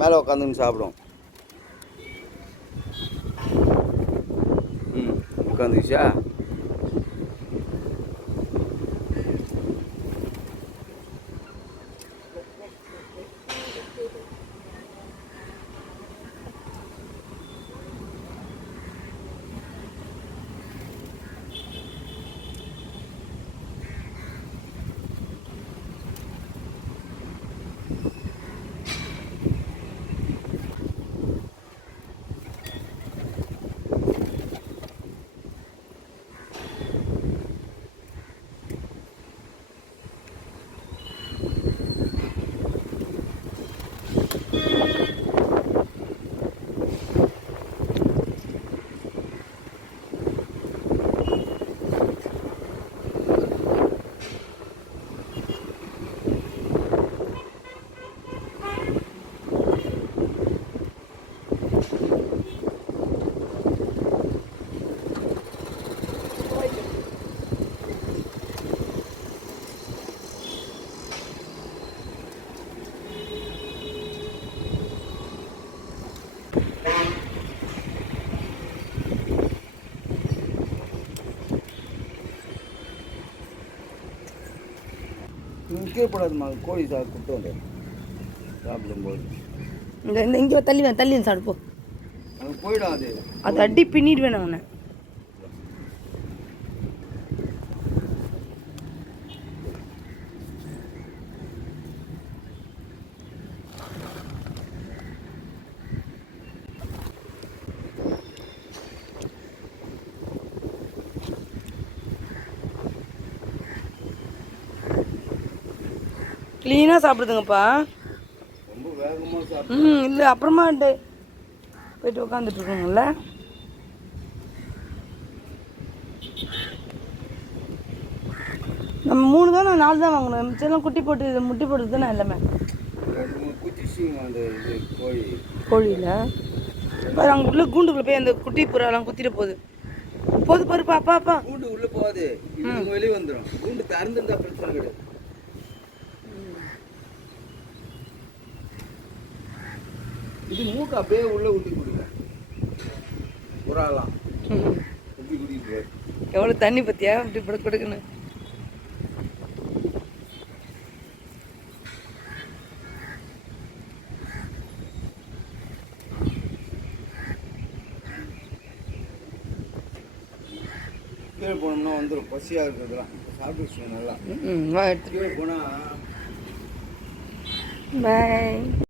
மேலே உட்காந்துன்னு சாப்பிடும். உட்காந்துச்சா? நிற்கக்கூடாதுமா, கோழி கூப்பிட்டு வந்தேன் சாப்பிடும்போது. இந்த இங்கே தள்ளி சாப்பிடு போ. அது போயிடும். அது அடி பின்னிடுவேன் அவனை. க்ளீனாக சாப்பிடுதுங்கப்பா. ரொம்ப வேகமாக சாப்பிடு. இல்லை அப்புறமா போயிட்டு உட்காந்துட்டு இருக்கோங்கல்ல. நம்ம 3 தான் 4 தான் வாங்கணும். மிச்சம்லாம் குட்டி போட்டு முட்டி போட்டு தானே எல்லாமே. 2-3 குட்டிச்சிங்க அந்த கோழியில் பாரு, அங்கே உள்ள கூண்டுக்குள்ளே போய் அந்த குட்டி புறாலாம் குத்திட்டு போகுது பாரு. பாப்பா கூண்டு உள்ளே போகாது, வெளியே வந்துடும். கூண்டு திறந்துருந்தா பிரச்சனை கிடையாது. இது மூக்கு அப்படியே உள்ள ஊற்றி கொடுங்க. புறாலாம் ஊற்றி குடிக்கிட்டு எவ்வளோ தண்ணி பற்றியா அப்படி இப்படி கொடுக்கணும். கீழே போனோம்னா வந்துடும். பசியாக இருக்கிறதுலாம் சாப்பிட்டு நல்லா. கீழே போனால் பாய்.